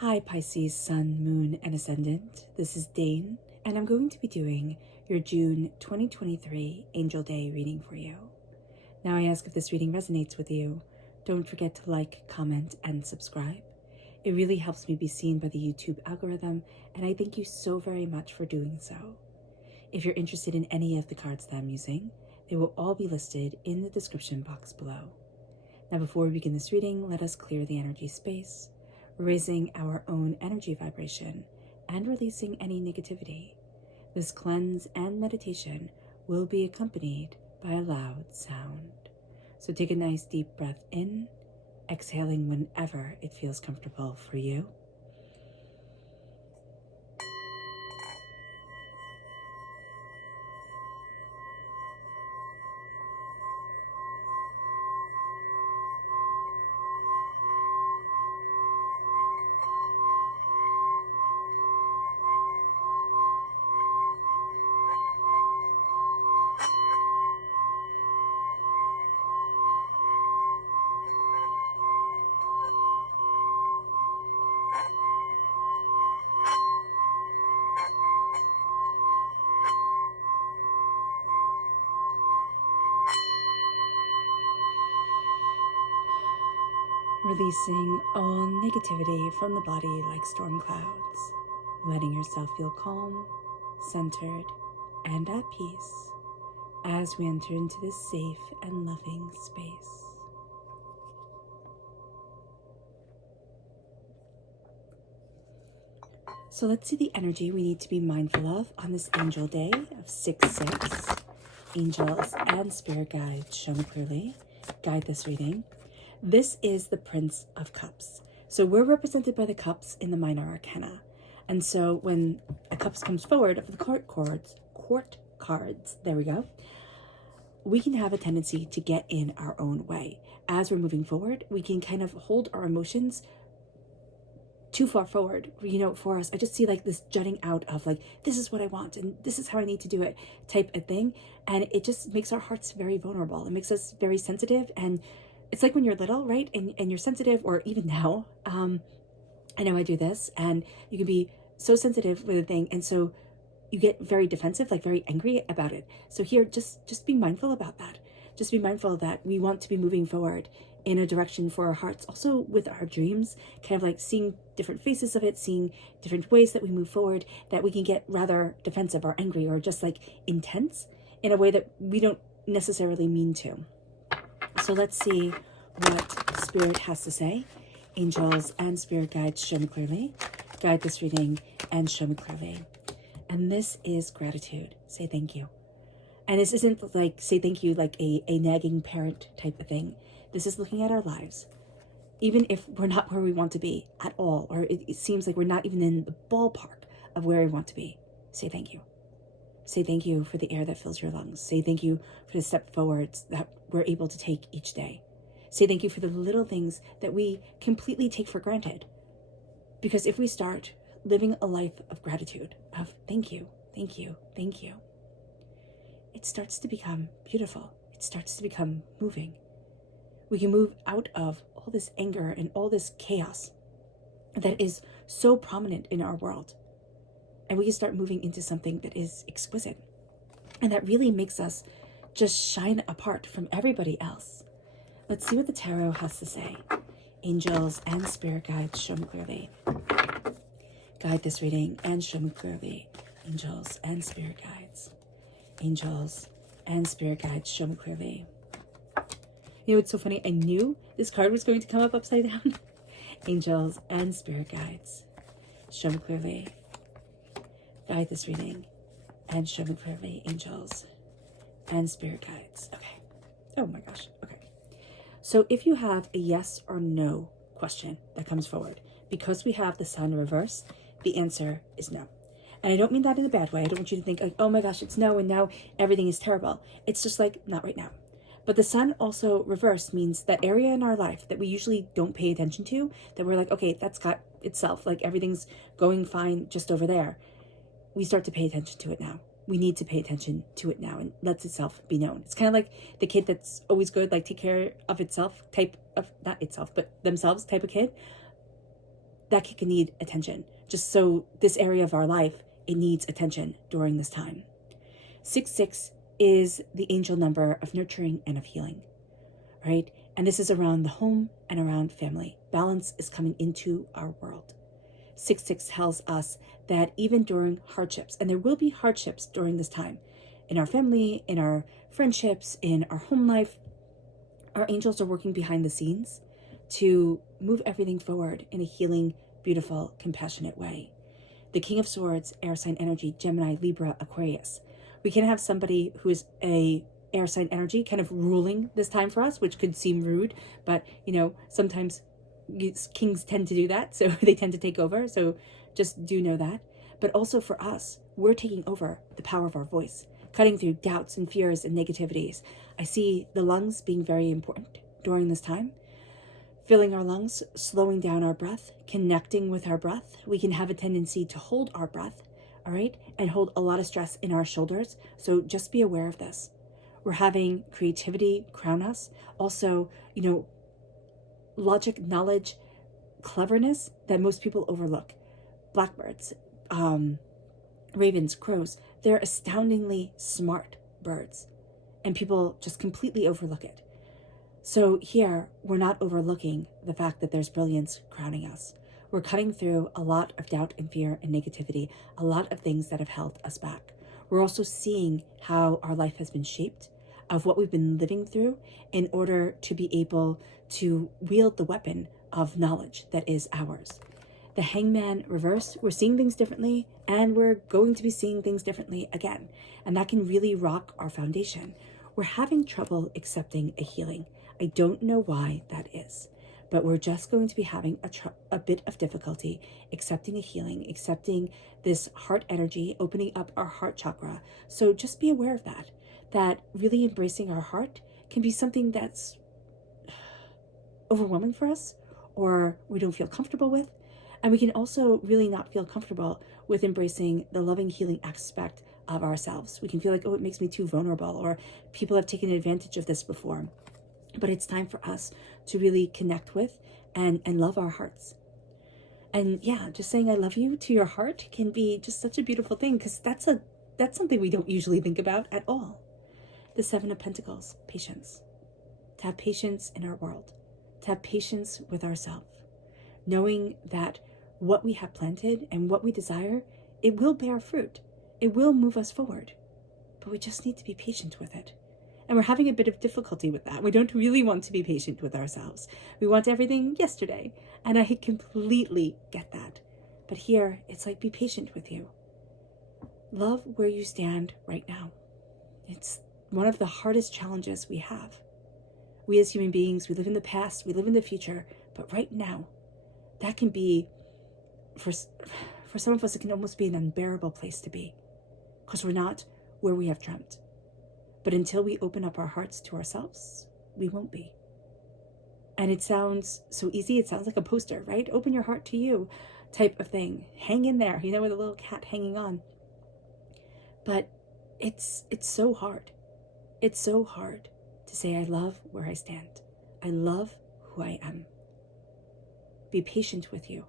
Hi Pisces, Sun, Moon, and Ascendant. This is Dane, and I'm going to be doing your June 2023 Angel Day reading for you. Now I ask if this reading resonates with you, don't forget to like, comment, and subscribe. It really helps me be seen by the YouTube algorithm, and I thank you so very much for doing so. If you're interested in any of the cards that I'm using, they will all be listed in the description box below. Now before we begin this reading, let us clear the energy space, raising our own energy vibration and releasing any negativity. This cleanse and meditation will be accompanied by a loud sound. So take a nice deep breath in, exhaling whenever it feels comfortable for you. Releasing all negativity from the body like storm clouds, letting yourself feel calm, centered, and at peace as we enter into this safe and loving space. So let's see the energy we need to be mindful of on this Angel Day of 6/6. Angels and spirit guides show me clearly. Guide this reading. This is the Prince of Cups. So we're represented by the cups in the minor arcana. And so when a cups comes forward of the court cards, there we go, we can have a tendency to get in our own way. As we're moving forward, we can kind of hold our emotions too far forward. For us, I just see like this jutting out of like, this is what I want and this is how I need to do it type of thing. And it just makes our hearts very vulnerable. It makes us very sensitive. And it's like when you're little, right? And you're sensitive, or even now, I know I do this, and you can be so sensitive with a thing. And so you get very defensive, like very angry about it. So here, just be mindful about that. Just be mindful that we want to be moving forward in a direction for our hearts. Also with our dreams, kind of like seeing different faces of it, seeing different ways that we move forward, that we can get rather defensive or angry or just like intense in a way that we don't necessarily mean to. So let's see what Spirit has to say. Angels and spirit guides show me clearly. Guide this reading and show me clearly. And this is gratitude. Say thank you. And this isn't like say thank you like a nagging parent type of thing. This is looking at our lives. Even if we're not where we want to be at all, or it seems like we're not even in the ballpark of where we want to be, say thank you. Say thank you for the air that fills your lungs. Say thank you for the step forwards that we're able to take each day. Say thank you for the little things that we completely take for granted. Because if we start living a life of gratitude, of thank you, thank you, thank you, it starts to become beautiful. It starts to become moving. We can move out of all this anger and all this chaos that is so prominent in our world. And we can start moving into something that is exquisite and that really makes us just shine apart from everybody else. Let's see what the tarot has to say. Angels and spirit guides show me clearly. Guide this reading and show me clearly. Angels and spirit guides. Angels and spirit guides show me clearly. You know, it's so funny. I knew this card was going to come up upside down. Angels and spirit guides show me clearly. Guide this reading and show me clearly. Angels and spirit guides. Okay. Oh my gosh. Okay. So if you have a yes or no question that comes forward, because we have the Sun reverse, the answer is no. And I don't mean that in a bad way. I don't want you to think like, oh my gosh, it's no, and now everything is terrible. It's just like, not right now. But the Sun also reverse means that area in our life that we usually don't pay attention to, that we're like, okay, that's got itself, like everything's going fine just over there. We start to pay attention to it now. We need to pay attention to it now and lets itself be known. It's kind of like the kid that's always good, like take care of itself type of, not itself, but themselves type of kid. that can need attention. Just so this area of our life, it needs attention during this time. 6-6 is the angel number of nurturing and of healing, right? And this is around the home and around family. Balance is coming into our world. 6-6 tells us that even during hardships, and there will be hardships during this time, in our family, in our friendships, in our home life, our angels are working behind the scenes to move everything forward in a healing, beautiful, compassionate way. The King of Swords, air sign energy, Gemini, Libra, Aquarius. We can have somebody who is a air sign energy kind of ruling this time for us, which could seem rude, but sometimes kings tend to do that, so they tend to take over, so just do know that. But also for us, we're taking over the power of our voice, cutting through doubts and fears and negativities. I see the lungs being very important during this time. Filling our lungs, slowing down our breath, connecting with our breath. We can have a tendency to hold our breath, all right, and hold a lot of stress in our shoulders. So just be aware of this. We're having creativity crown us. Also, logic, knowledge, cleverness that most people overlook. Blackbirds, ravens, crows, they're astoundingly smart birds, and people just completely overlook it. So here, we're not overlooking the fact that there's brilliance crowning us. We're cutting through a lot of doubt and fear and negativity, a lot of things that have held us back. We're also seeing how our life has been shaped, of what we've been living through, in order to be able to wield the weapon of knowledge that is ours. The Hangman reversed, we're seeing things differently, and we're going to be seeing things differently again. And that can really rock our foundation. We're having trouble accepting a healing. I don't know why that is, but we're just going to be having a bit of difficulty accepting a healing, accepting this heart energy, opening up our heart chakra. So just be aware of that really embracing our heart can be something that's overwhelming for us, or we don't feel comfortable with. And we can also really not feel comfortable with embracing the loving, healing aspect of ourselves. We can feel like, oh, it makes me too vulnerable, or people have taken advantage of this before. But it's time for us to really connect with and love our hearts. And yeah, just saying I love you to your heart can be just such a beautiful thing, because that's something we don't usually think about at all. The Seven of Pentacles, patience. To have patience in our world. To have patience with ourselves. Knowing that what we have planted and what we desire, it will bear fruit. It will move us forward. But we just need to be patient with it. And we're having a bit of difficulty with that. We don't really want to be patient with ourselves. We want everything yesterday. And I completely get that. But here, it's like, be patient with you. Love where you stand right now. It's one of the hardest challenges we have. We as human beings, we live in the past, we live in the future. But right now, that can be, for some of us, it can almost be an unbearable place to be. Because we're not where we have dreamt. But until we open up our hearts to ourselves, we won't be. And it sounds so easy. It sounds like a poster, right? Open your heart to you type of thing. Hang in there, with a little cat hanging on. But it's so hard. It's so hard to say, I love where I stand. I love who I am. Be patient with you,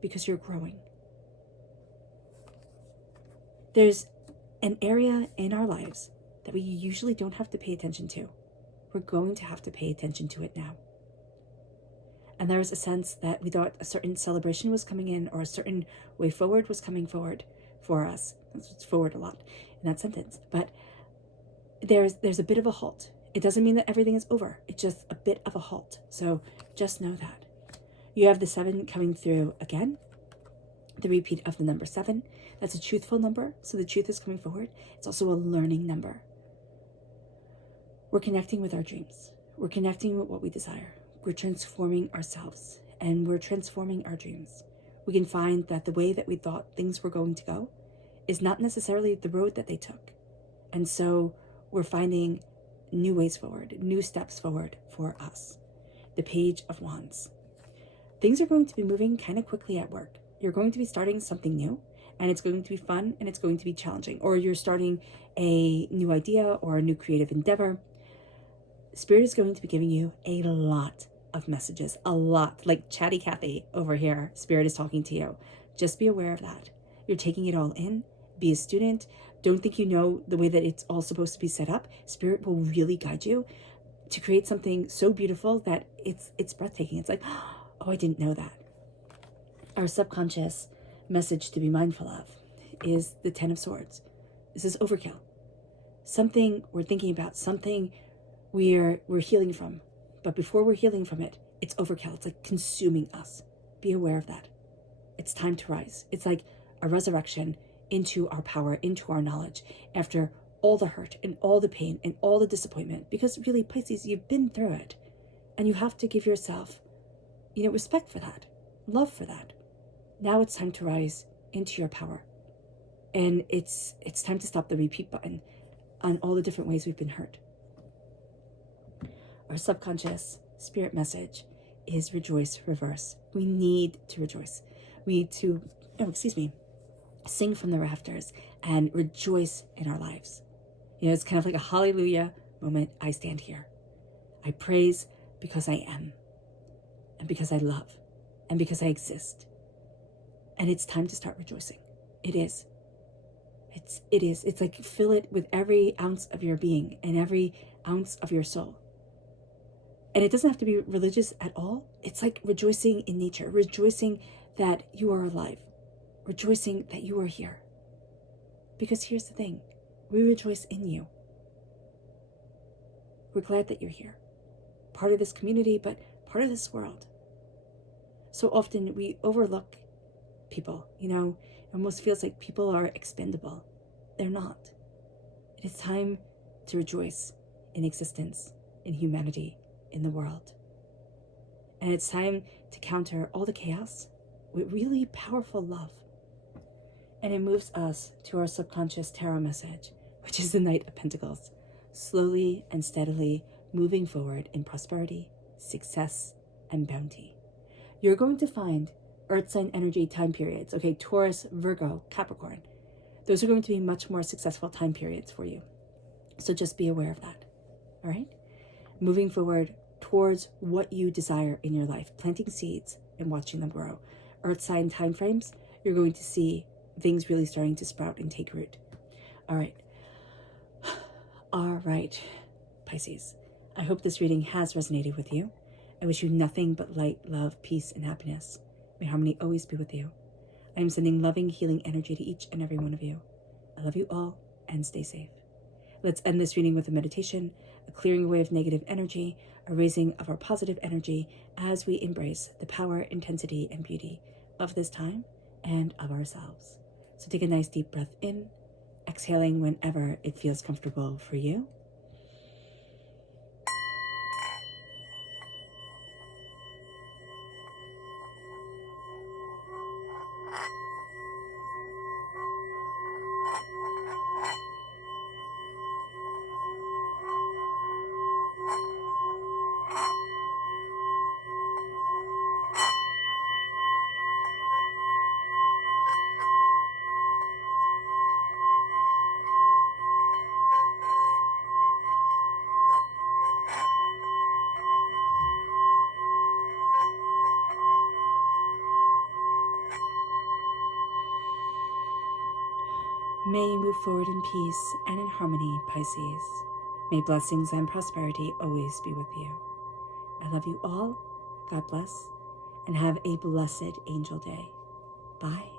because you're growing. There's an area in our lives that we usually don't have to pay attention to. We're going to have to pay attention to it now. And there was a sense that we thought a certain celebration was coming in, or a certain way forward was coming forward for us. It's forward a lot in that sentence. But there's a bit of a halt. It doesn't mean that everything is over. It's just a bit of a halt. So just know that. You have the 7 coming through again. The repeat of the number 7. That's a truthful number. So the truth is coming forward. It's also a learning number. We're connecting with our dreams. We're connecting with what we desire. We're transforming ourselves, and we're transforming our dreams. We can find that the way that we thought things were going to go is not necessarily the road that they took. And so we're finding new ways forward, new steps forward for us. The Page of Wands. Things are going to be moving kind of quickly at work. You're going to be starting something new, and it's going to be fun, and it's going to be challenging. Or you're starting a new idea or a new creative endeavor. Spirit is going to be giving you a lot of messages, a lot. Like Chatty Cathy over here, Spirit is talking to you. Just be aware of that. You're taking it all in. Be a student. Don't think you know the way that it's all supposed to be set up. Spirit will really guide you to create something so beautiful that it's breathtaking. It's like, oh, I didn't know that. Our subconscious message to be mindful of is the Ten of Swords. This is overkill. Something we're thinking about, something we're healing from. But before we're healing from it, it's overkill. It's like consuming us. Be aware of that. It's time to rise. It's like a resurrection into our power, into our knowledge, after all the hurt and all the pain and all the disappointment. Because really, Pisces, you've been through it. And you have to give yourself, respect for that, love for that. Now it's time to rise into your power. And it's time to stop the repeat button on all the different ways we've been hurt. Our subconscious spirit message is rejoice, reverse. We need to rejoice. We need to, sing from the rafters and rejoice in our lives. It's kind of like a hallelujah moment. I stand here. I praise because I am, and because I love, and because I exist. And it's time to start rejoicing. It is. It is. It's like fill it with every ounce of your being and every ounce of your soul. And it doesn't have to be religious at all. It's like rejoicing in nature, rejoicing that you are alive, rejoicing that you are here. Because here's the thing, we rejoice in you. We're glad that you're here, part of this community, but part of this world. So often we overlook people, it almost feels like people are expendable. They're not. It is time to rejoice in existence, in humanity, in the world. And it's time to counter all the chaos with really powerful love. And it moves us to our subconscious tarot message, which is the Knight of Pentacles, slowly and steadily moving forward in prosperity, success, and bounty. You're going to find Earth sign energy time periods, okay, Taurus, Virgo, Capricorn. Those are going to be much more successful time periods for you. So just be aware of that, all right? Moving forward towards what you desire in your life, planting seeds and watching them grow. Earth sign time frames, you're going to see things really starting to sprout and take root. All right, Pisces. I hope this reading has resonated with you. I wish you nothing but light, love, peace, and happiness. May harmony always be with you. I am sending loving, healing energy to each and every one of you. I love you all, and stay safe. Let's end this reading with a meditation, a clearing away of negative energy, a raising of our positive energy as we embrace the power, intensity, and beauty of this time and of ourselves. So take a nice deep breath in, exhaling whenever it feels comfortable for you. May you move forward in peace and in harmony, Pisces. May blessings and prosperity always be with you. I love you all. God bless, and have a blessed angel day. Bye.